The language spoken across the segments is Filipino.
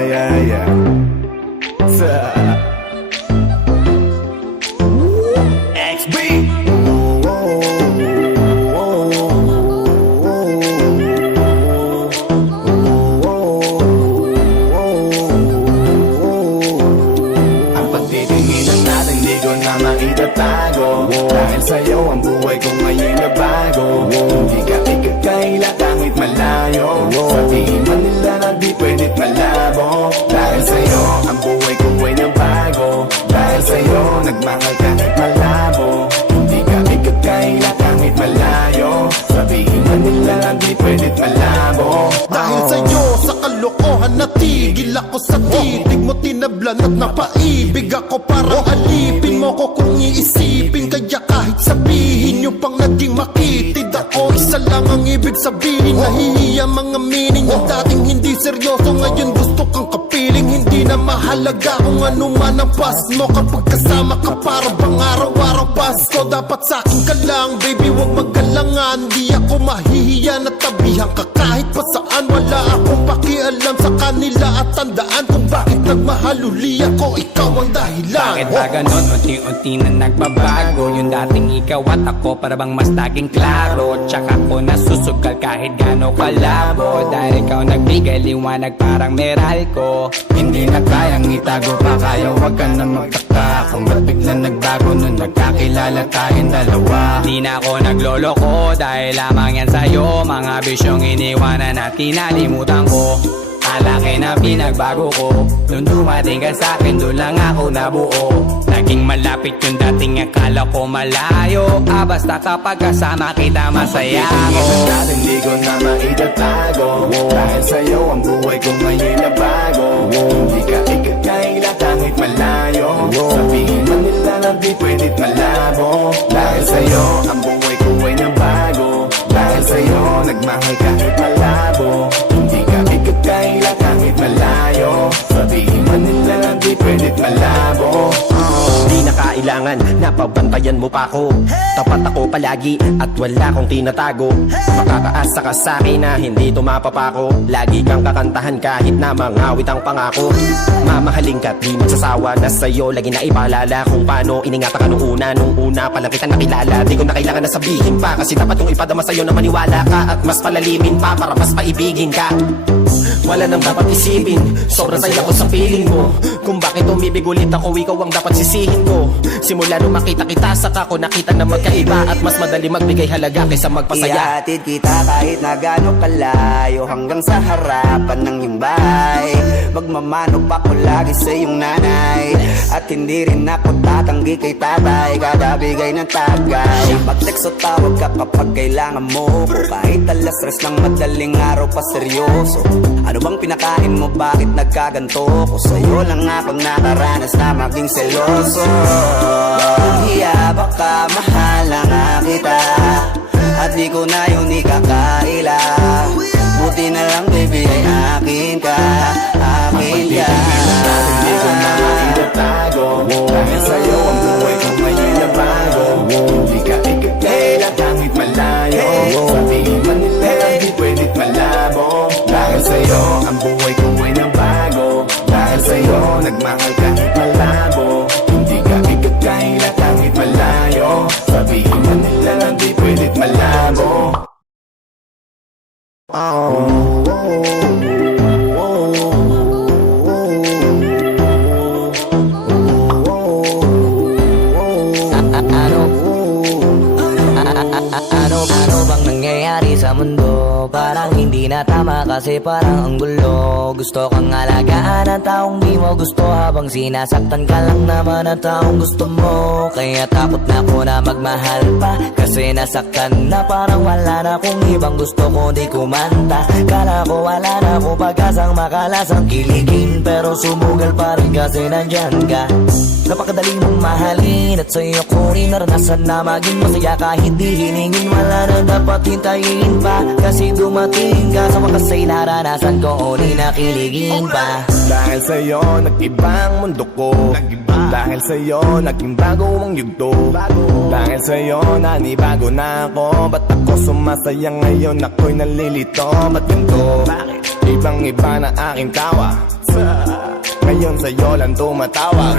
XB. Ang pagtitinginan natin di ko na maitatago, dahil sa'yo ang buhay ko ngayon na bago. Hindi ka ikakaila kahit malayo, sabihin man nila na di pwedit malabo. Dahil sa'yo ang buhay ko ay nabago, dahil sa'yo nagmahal kahit malabo. Hindi ka ikakaila kahit malayo, sabihin man nila na di pwedit malabo. Dahil sa'yo sa kalokohan natigil ako sa titig mo, tinablan at napaibig ako. Parang alipin mo ko kung iisipin, kaya kahit sabihin nyo pang naging makitid ako, isa lang ang ibig sabihin. Nahihiya mga meaning, yung dating hindi seryoso ngayon gusto kang kapiling. Hindi na mahalaga kung ano man ang past mo, kapag kasama ka para bang araw-araw Pasko. Dapat sa'kin ka lang baby, wag magalangan. Di ako mahihiya na tabihan ka kahit pa saan. Wala akong pakialam sa kanila at tandaan kung bakit nagmahal uli ako, ikaw ang dahilan. Bakit ba ganon? Unti-unti na nagbabago, yung dating ikaw at ako para bang mas naging klaro. Tsaka ko nasusugal kahit gano'ng kalabo, dahil ikaw nagbigay liwanag parang Meralco. Hindi na kayang itago pa, kaya wag ka na magtaka kung ba't bigla nagbago nung nagkakilala tayong dalawa. Di na ako nagloloko dahil lamang yan sa'yo, mga bisyong iniwanan at kinalimutan ko. Alaki na pinagbago ko, nung dumating ka sa'kin doon lang ako nabuo. Naging malapit yung dating akala ko malayo, basta kapag kasama kita masaya ako. Hindi ko na maitatago, dahil sa'yo ang buhay ko ngayon na bago. Hindi ka ikakaila kahit malayo, sabihin man nila na di pwedit malabo. Dahil sa'yo ang buhay ko ay nabago, dahil sa'yo nagmahal kahit malabo. Hindi ka ikakaila kahit malayo, sabihin man nila na di pwedit malabo. Di na kailangan na pabantayan mo pa ako, tapat ako palagi at wala kong tinatago. Makakaasa ka sa'kin na hindi tumapapako, lagi kang kakantahan kahit na mangawit ang pangako. Mamahalin ka't di magsasawa na sa'yo lagi na ipaalala kung paano iningatan ka nung una pa lang kita nakilala. Di ko na kailangan na sabihin pa, kasi dapat kong ipadama sa'yo na maniwala ka at mas palalimin pa para mas paibigin ka. Wala nang dapat isipin, sobrang saya ko sa feeling mo, kung bakit umibig ulit ako, ikaw ang dapat sisihin ko. Simula nung makita kita saka ko nakita na magkaiba, at mas madali magbigay halaga kaysa magpasaya. Ihatid kita kahit na gano'ng kalayo, hanggang sa harapan ng iyong bahay. Magmamano pa ko lagi sa iyong nanay, at hindi rin ako tatanggi kay tatay, kada bigay ng tagay. Mag-text o tawag ka kapag kailangan mo ko, kahit alas stress ng madaling araw pa seryoso. Ano bang pinakain mo, bakit nagkaganto ko? Sa'yo lang ako nakaranas na maging seloso. Hiya baka mahala nga kita, at di ko na yun ikakaila. Buti na lang baby ay akin ka, akin ka. Hindi ko na maitatago, dahil sa'yo ang buhay ko ngayon na bago. Hindi ka ikakaila kahit malayo, sabihin man nila na di pwedit malabo. Dahil sa'yo ang buhay ko ay nabago, dahil sa'yo nagmahal kahit malabo. Hindi ka ikakaila kahit malayo, sabihin man nila na di pwedit malabo. Ano bang nangyayari sa mundo? Parang hindi na tama kasi parang ang gulo. Gusto kang alagaan ang taong di mo gusto, habang sinasaktan ka lang naman ang taong gusto mo. Kaya takot na ako na magmahal pa, kasi nasaktan na, parang wala na kung ibang gusto ko di kumanta. Kala ko wala na akong pag-asang makalasang kiligin, pero sumugal pa rin kasi nandyan ka. Napakadali mong mahalin, at sa'yo ko rin naranasan na maging masaya kahit di hiningin. Wala na dapat hintayin pa, kasi dumating ka sa wakas ay naranasan ko, di nakiligin pa. Dahil sa'yo nag-iba ang mundo ko, dahil sa'yo naging bago ang yugto. Dahil sa'yo nanibago na ako, ba't ako sumasaya ngayon, ako'y nalilito? Ba't ganito? Ibang iba na aking tawa, Ngayon sa'yo lang tumatawa.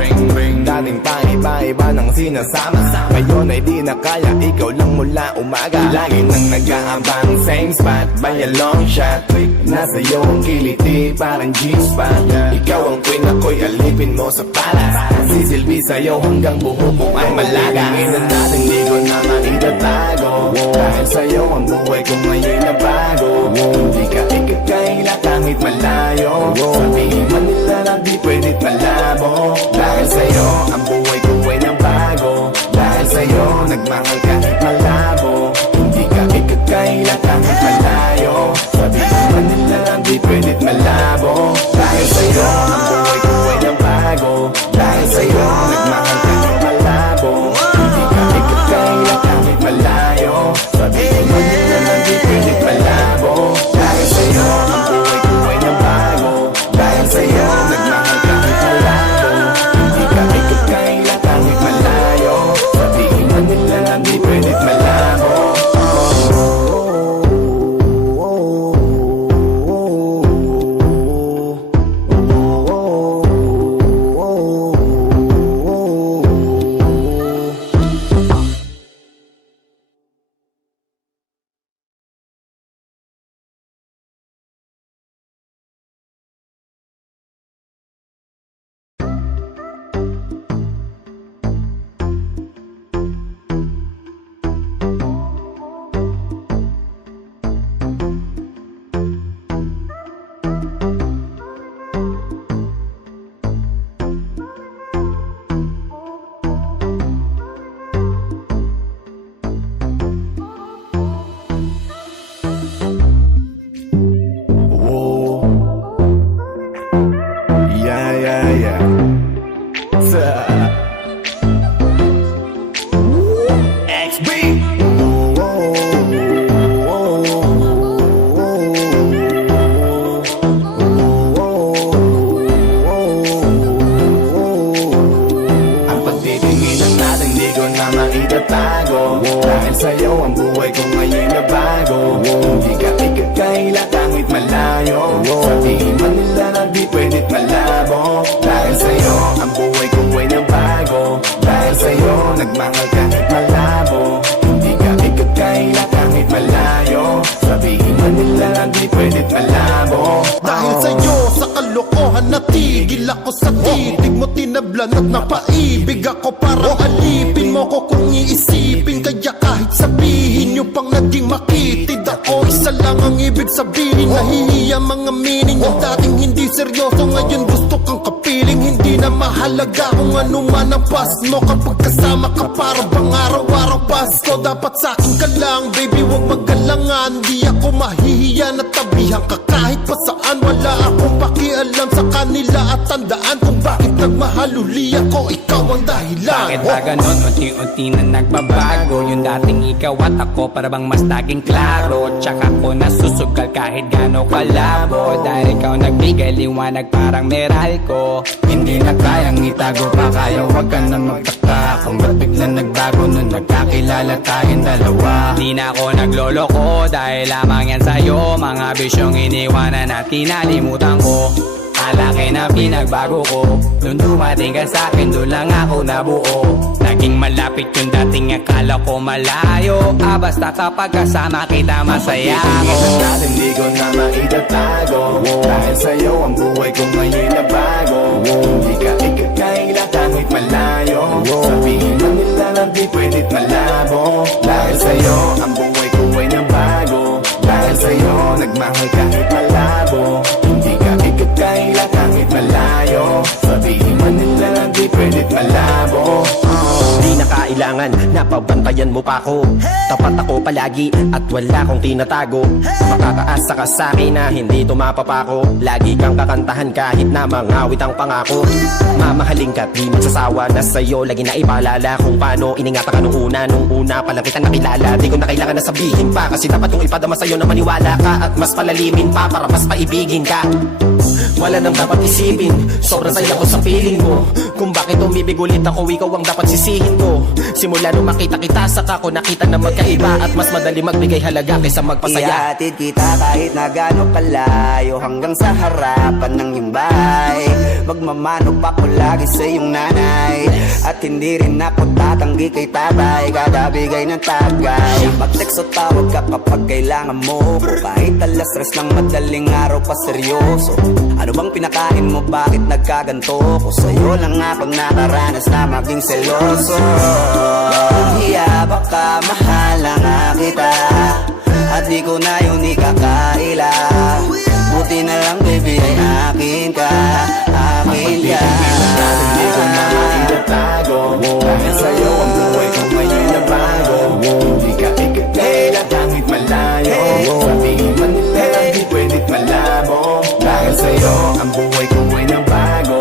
Dating pa iba-iba ng sinasama. Ngayon ay di na kaya, ikaw lang mula umaga. Lagi nang nag-aabang, same spot by a long shot. Nasa'yo ang kiliti, parang G-spot. Ikaw ang queen, ako'y alipin mo sa palas. Sisilbi sa'yo hanggang buhok mo ay malaga. Tingin natin di ko na maitatago. Dahil sa'yo ang buhay ko ngayon na bago. Hindi ka ikakaila kahit malayo. Sabihin man nila na di pwedit malabo. Dahil sa'yo ang buhay ko ay nabago. Dahil sa'yo nagmahal kahit malabo. Hindi ka ikakaila kahit malayo. Sabihin man nila na di pwedit malabo. Dahil sa'yo ang buhay ko ay nabago. Dahil sa'yo nagmahal kahit malabo. Hindi ka ikakaila kahit malayo. Sabihin man nila na di pwedit malabo. Dahil sa'yo ang buhay ko ay nabago. Dahil sa'yo nagmahal kahit malabo. Hindi ka ikakaila kahit malayo. Sabihin man nila na di pwedit malabo. Dahil sa'yo ang buhay ko ngayon na bago. Hindi ka ikakaila kahit malayo. Sabihin man nila na di pwedit malabo. Dahil sa'yo ang buhay ko ay nabago. Dahil sa'yo nagmahal kahit malabo. Hindi ka ikakaila kahit malayo. Sabihin man nila na di pwedit malabo. Dahil sa'yo sa kalokohan natigil ako sa titig mo, tinablan at napaibig ako. Parang alipin mo ko kung iisipin. Kaya kahit sabihin nyo pang naging makitid ako, isa lang ang ibig sabihin. Nahihiya mga meaning. Yung dating hindi seryoso, ngayon gusto kang kapiling. Hindi na mahalaga kung ano man ang past mo. Kapag kasama ka para bang araw-araw Pasko. Dapat sa akin ka lang, baby, wag magalangan. Di ako mahihiya na tabihan ka kahit pa saan. Wala akong pakialam sa kanila at tandaan kung bakit nagmahaluli ako. Ikaw ang dahilan. Bakit ba ganon? Unti-unti na nagbabago. Yung dating ikaw at ako para bang mas naging klaro. Tsaka ko nasusugal kahit gano'ng kalabo. Dahil ikaw nagbigay liwanag parang meral ko. Hindi na kayang itago pa kaya wag ka na magtaka. Kung ba't bigla nagbago nung nagkakilala tayong dalawa. Di na ako nagloloko dahil lamang yan sa'yo. Mga bisyong iniwanan at kinalimutan ko. Malaki na pinagbago ko. Nung dumating ka sa'kin, doon lang ako nabuo. Naging malapit yung dating akala ko malayo. Basta kapag kasama kita masaya ako. Natin di ko na maitatago. Dahil sa'yo ang buhay ko ngayon na bago. Hindi ka ikakaila kahit malayo. Sabihin man nila na di pwedit malabo. Dahil sa'yo ang buhay ko ay nabago. Dahil sa'yo nagmahal kahit malabo. Hindi ka ikakaila kahit malayo. Sabihin man nila na di pwedit malabo. Di na kailangan, napabantayan mo pa ako. Tapat ako palagi at wala kong tinatago. Makakaasa ka sa'kin na hindi tumapapako. Lagi kang kakantahan kahit na mangawit ang pangako. Mamahalin ka't di magsasawa na sa'yo. Lagi na ipaalala kung paano iningatan ka nung una pa lang kitang nakilala. Di ko na kailangan na sabihin pa, kasi dapat kong ipadama sa'yo na maniwala ka. At mas palalimin pa para mas paibigin ka. Wala nang dapat isipin, sobrang saya ko sa feeling mo. Kung bakit umibig ulit ako, ikaw ang dapat sisihin ko. Simula nung makita kita, saka ko nakita na magkaiba. At mas madali magbigay halaga kaysa magpasaya. Ihatid kita kahit na gano'ng kalayo, hanggang sa harapan ng iyong bahay. Magmamano pa ko lagi sa iyong nanay At hindi rin ako tatanggi kay tatay Kada bigay ng tagay Mag-text o tawag ka kapag kailangan mo ko Kahit alas stress ng madaling araw pa seryoso Ano bang pinakain mo, bakit nagkaganto ko Sa'yo lang ako nakaranas na maging seloso Hiya baka mahala nga kita At di ko na yun ikakaila Buti na lang baby ay akin ka Akin ka Hindi ko na maitatago Dahil sa'yo ang buhay ko ngayon na bago Hindi ka ikakaila kahit malayo Sabihin man nila di pwedit malabo Dahil sa'yo ang buhay